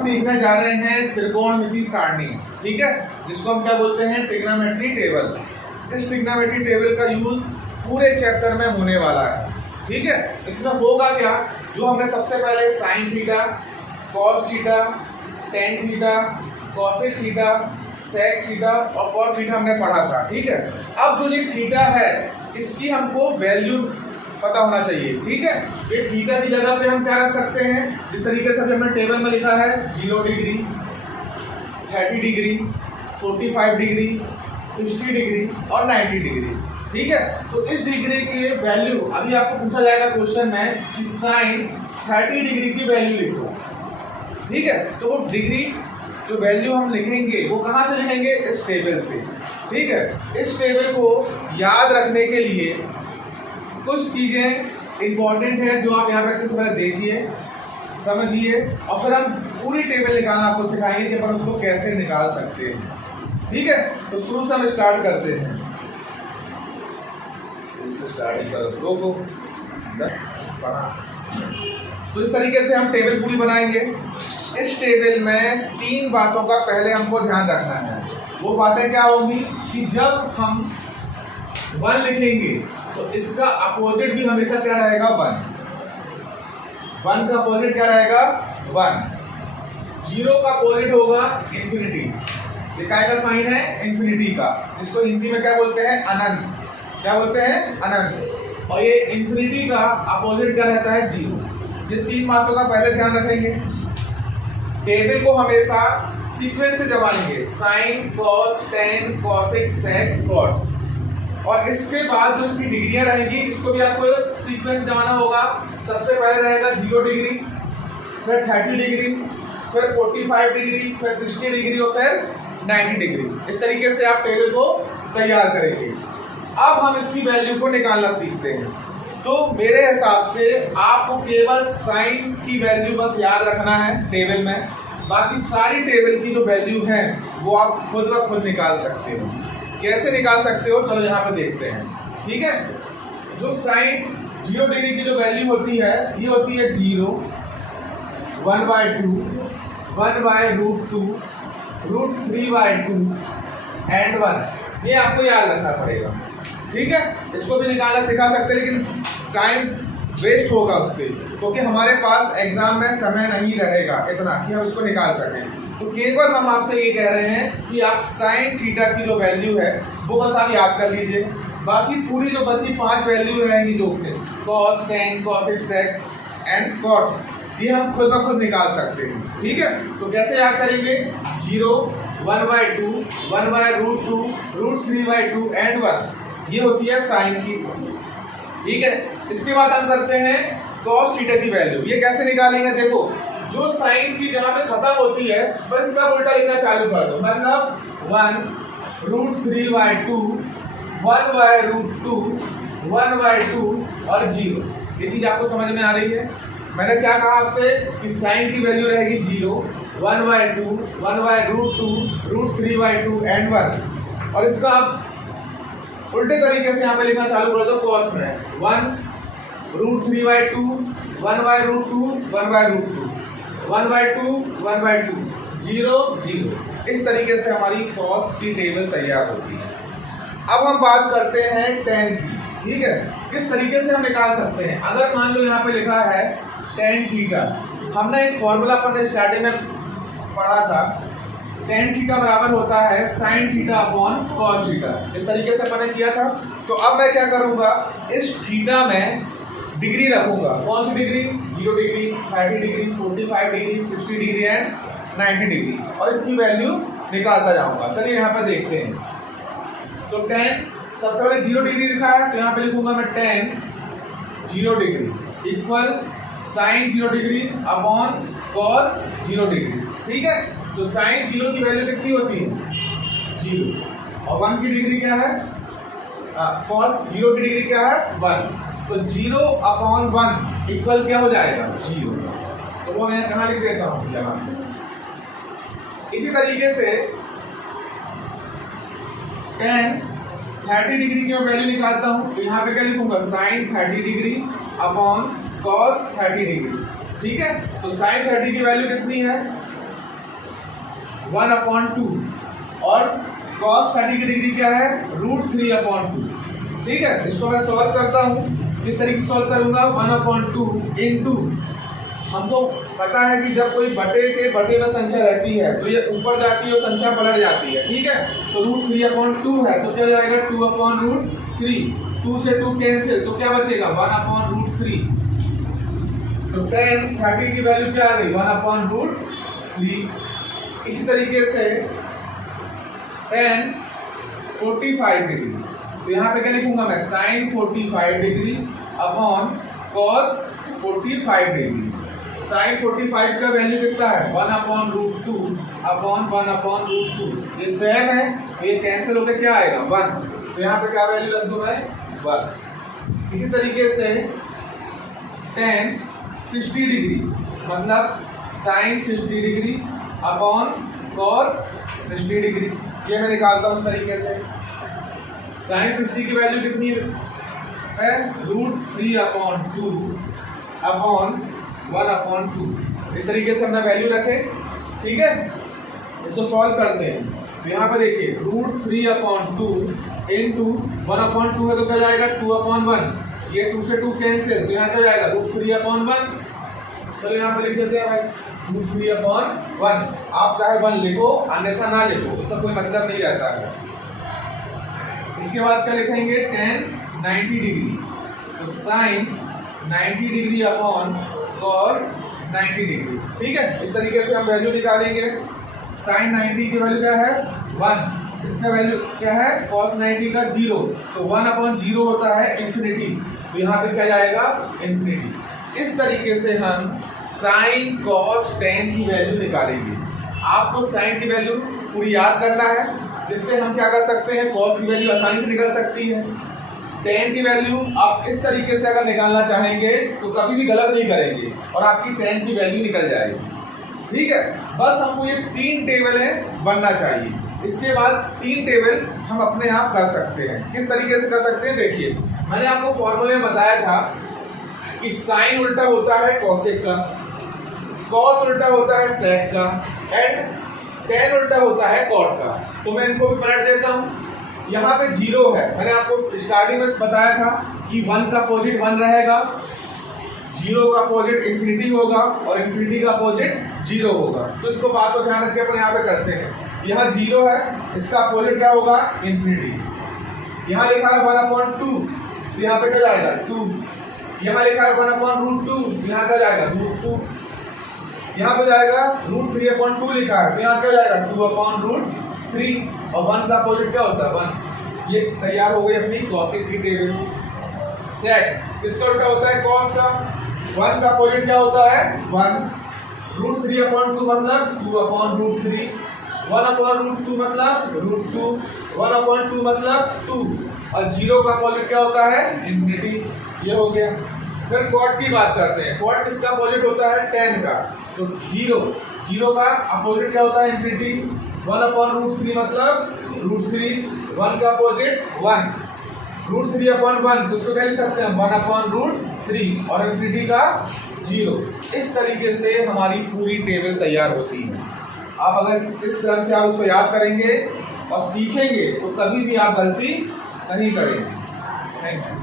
हम सीखने जा रहे हैं त्रिकोणमिति सारणी, ठीक है, जिसको हम क्या बोलते हैं, ट्रिग्नोमेट्री टेबल। इस ट्रिग्नोमेट्री टेबल का यूज पूरे चैप्टर में होने वाला है, ठीक है। इसमें होगा क्या, जो हमने सबसे पहले sine theta, cos theta, tan theta, cosec theta, sec theta और कॉस थीटा हमने पढ़ा था, ठीक है। अब जो ये थीटा है इसकी हमको वैल्यू पता होना चाहिए, ठीक है। ये थीटा की जगह पे हम क्या रख सकते हैं, जिस तरीके से हमने टेबल में लिखा है 0 डिग्री, 30 डिग्री, 45 डिग्री, 60 डिग्री और 90 डिग्री, ठीक है। तो इस डिग्री की वैल्यू अभी आपको पूछा जाएगा क्वेश्चन में कि साइन 30 डिग्री की वैल्यू लिखो, ठीक है। तो वो डिग्री जो वैल्यू हम लिखेंगे वो कहाँ से लिखेंगे, इस टेबल से, ठीक है। इस टेबल को याद रखने के लिए कुछ चीजें इंपॉर्टेंट है जो आप यहाँ पे अच्छे से पहले देखिए, समझिए और फिर हम पूरी टेबल निकालना आपको सिखाएंगे कि अपन उसको कैसे निकाल सकते हैं, ठीक है। तो शुरू से हम स्टार्ट करते हैं, शुरू से स्टार्ट करो को तो इस तरीके से हम टेबल पूरी बनाएंगे। इस टेबल में 3 बातों का पहले हमको ध्यान रखना है। वो बातें क्या होंगी कि जब हम 1 लिखेंगे तो इसका अपोजिट भी हमेशा क्या रहेगा, 1 का अपोजिट क्या रहेगा, 1। 0 का अपोजिट होगा इंफिनिटी, ये काय का साइन है, इंफिनिटी का, जिसको हिंदी में क्या बोलते हैं, अनंत, क्या बोलते हैं, अनंत। और ये इंफिनिटी का अपोजिट क्या रहता है, 0। ये 3 बातों का पहले ध्यान रखेंगे। टेबल को हमेशा सीक्वेंस से जमाएंगे, साइन, कॉस, टेन, कॉसेक, सेक, कॉट, और इसके बाद जो इसकी डिग्रियां रहेंगी इसको भी आपको सीक्वेंस जमाना होगा। सबसे पहले रहेगा 0 डिग्री, फिर 30 डिग्री, फिर 45 डिग्री, फिर 60 डिग्री और फिर 90 डिग्री। इस तरीके से आप टेबल को तैयार करेंगे। अब हम इसकी वैल्यू को निकालना सीखते हैं। तो मेरे हिसाब से आपको केवल साइन की वैल्यू बस याद रखना है टेबल में, बाकी सारी टेबल की जो वैल्यू है वो आप खुद ब खुद निकाल सकते हो। कैसे निकाल सकते हो, चलो यहाँ पे देखते हैं, ठीक है। जो साइन 0 डिग्री की जो वैल्यू होती है ये होती है 0, 1/2, 1/√2, √3/2 एंड 1। ये आपको याद रखना पड़ेगा, ठीक है। इसको भी निकालना सिखा सकते हैं लेकिन टाइम वेस्ट होगा उससे, क्योंकि हमारे पास एग्जाम में समय नहीं रहेगा इतना कि हम इसको निकाल सकें। तो केवल हम आपसे ये कह रहे हैं कि आप साइन थीटा की जो वैल्यू है वो बस आप याद कर लीजिए। बाकी पूरी जो बची 5 वैल्यू रहेंगी, जो cos, tan, cosec, sec and cot, ये हम खुद ब खुद निकाल सकते हैं, ठीक है। तो कैसे याद करेंगे, 0, 1/2, 1/√2, √3/2 एंड 1, ये होती है साइन की, ठीक है। इसके बाद हम करते हैं कॉस थीटा की वैल्यू। ये कैसे निकालेंगे, देखो जो साइन की जहां पे खत्म होती है बस इसका उल्टा लिखना चालू कर दो, मतलब 1√3/2, 1/√2, 1/2 और 0। ये चीज आपको समझ में आ रही है। मैंने क्या कहा आपसे कि साइन की वैल्यू रहेगी 0, 1/2, 1/√2, √3/2 एंड 1, और इसका आप उल्टे तरीके से यहाँ पे लिखना चालू कर दो कॉस में, 1√3/2, 1/√2, 1/√2, 1/2, 1/2, 0, 0। इस तरीके से हमारी कॉस की टेबल तैयार होती है। अब हम बात करते हैं टेन की, ठीक है। किस तरीके से हम निकाल सकते हैं, अगर मान लो यहाँ पे लिखा है टेन थीटा, हमने एक फॉर्मूला पर स्टार्टिंग में पढ़ा था, टेन थीटा बराबर होता है sine theta upon cos theta. इस तरीके से मैंने किया था। तो अब मैं क्या करूंगा, इस थीटा में डिग्री रखूंगा, कौन सी degree, 0 degree, 30 degree, 45 degree, 60 degree and 90 degree, और इसकी वैल्यू निकालता जाऊंगा। चलिए यहाँ पर देखते हैं। तो 10 सबसे पहले 0 डिग्री लिखा है तो यहाँ पे लिखूंगा मैं 10 0 degree equal sine 0 degree upon cos 0 degree, ठीक है। तो साइन 0 की वैल्यू कितनी होती है, 0, और 1 की डिग्री क्या है, कॉस 0 की डिग्री क्या है, 1। तो 0/1 इक्वल क्या हो जाएगा, 0। तो वो मैं कहाँ लिख देता हूँ, यहाँ। इसी तरीके से 10 30 डिग्री की मैं वैल्यू निकालता हूँ तो यहाँ पे क्या लिखूंगा, sine 30 degree upon cos 30 degree, ठीक है। तो साइन 30 की वैल्यू कितनी है, 1/2 और cos 30 की डिग्री क्या है √3/2। ठीक है, इसको मैं सॉल्व करता हूँ। किस तरीके से सॉल्व करूंगा 1/2 इंटू, हमको पता है कि जब कोई बटे में संख्या रहती है तो ये ऊपर जाती है और संख्या पलट जाती है। ठीक है, तो √3/2 है तो क्या जाएगा 2/√3, 2 से 2 कैंसिल, तो क्या बचेगा 1/√3। तो tan 30 की वैल्यू क्या आ गई 1/√3। इसी तरीके से tan 45 डिग्री, तो यहाँ पे क्या लिखूंगा मैं sin 45 degree upon cos 45 degree. sin 45 का वैल्यू कितना है 1/√2 अपॉन 1/√2। ये सेम है तो ये कैंसिल होकर क्या आएगा 1, तो यहाँ पे क्या वैल्यू रख दूं मैं 1। इसी तरीके से tan 60 डिग्री मतलब sin 60 degree upon cos 60 degree, ये मैं निकालता हूँ इस तरीके से। sin 60 की वैल्यू कितनी है √3/2 अपॉन 1/2। इस तरीके से हमने वैल्यू रखे। ठीक है, इसको सॉल्व करते हैं। तो यहाँ पे देखिए √3/2 इंटू 1/2 है तो क्या जाएगा 2/1, ये 2 से 2 कैंसिल, तो यहाँ क्या जाएगा √3/1। चलो यहाँ पे लिख देते हैं भाई √3/1। आप चाहे 1 लिखो अन्यथा ना लिखो, उसका कोई मतलब नहीं रहता है। इसके बाद क्या लिखेंगे tan 90 डिग्री, तो sin 90 degree upon cos 90 degree. ठीक है, इस तरीके से हम वैल्यू निकालेंगे। sin 90 की वैल्यू क्या है 1, इसका वैल्यू क्या है cos 90 का 0, तो 1/0 होता है इंफिनिटी, तो यहाँ पे क्या जाएगा इंफिनिटी। इस तरीके से हम sin cos tan की वैल्यू निकालेंगे। आपको sin की वैल्यू पूरी याद करना है, जिससे हम क्या कर सकते हैं cos की वैल्यू आसानी से निकल सकती है। tan की वैल्यू आप इस तरीके से अगर निकालना चाहेंगे तो कभी भी गलत नहीं करेंगे और आपकी tan की वैल्यू निकल जाएगी। ठीक है, बस हमको ये 3 टेबलें बनना चाहिए। इसके बाद 3 टेबल हम अपने आप कर सकते हैं। किस तरीके से कर सकते हैं देखिए, मैंने आपको फॉर्मूले में बताया था कि साइन उल्टा होता है कॉसेक का, कॉस उल्टा होता है सेक का एंड tan उल्टा होता है कॉट का। तो मैं इनको भी पलट देता हूँ। यहाँ पे 0 है, मैंने आपको स्टार्टिंग में बताया था कि 1 का अपोजिट 1 रहेगा, 0 का अपोजिट इंफिनिटी होगा और इंफिनिटी का अपोजिट 0 होगा। तो इसको बात को ध्यान रखके अपन यहाँ पे करते हैं। यहाँ 0 है, इसका अपोजिट क्या होगा इंफिनिटी। यहाँ लिखा है 1/2, तो यहाँ पे क्या जाएगा 2। यहाँ लिखा है 1/√2, यहाँ क्या जाएगा √2। यहाँ पे जाएगा √3/2 लिखा है, तो यहाँ क्या जाएगा 2/√3 और 1 का अपोजिट क्या होता है 1। ये तैयार हो गई अपनी कॉसेक की टेबल। सेक किसका उल्टा होता है कॉस का, 1 का अपोजिट क्या होता है 1, √3/2 मतलब 2/√3, 1/√2 मतलब √2, 1/2 मतलब 2 और 0 का अपोजिट क्या होता है इंफिनिटी। ये हो गया। फिर कॉट की बात करते हैं। कॉट किसका अपोजिट होता है tan का, तो 0 का अपोजिट क्या होता है इंफिनिटी, 1/√3 मतलब √3, 1 का अपोजिट 1, √3/1 तो उसको क्या लिख सकते हैं 1/√3 और इंफिनिटी का 0। इस तरीके से हमारी पूरी टेबल तैयार होती है। आप अगर इस तरह से आप उसको याद करेंगे और सीखेंगे तो कभी भी आप गलती नहीं करेंगे। Thank you.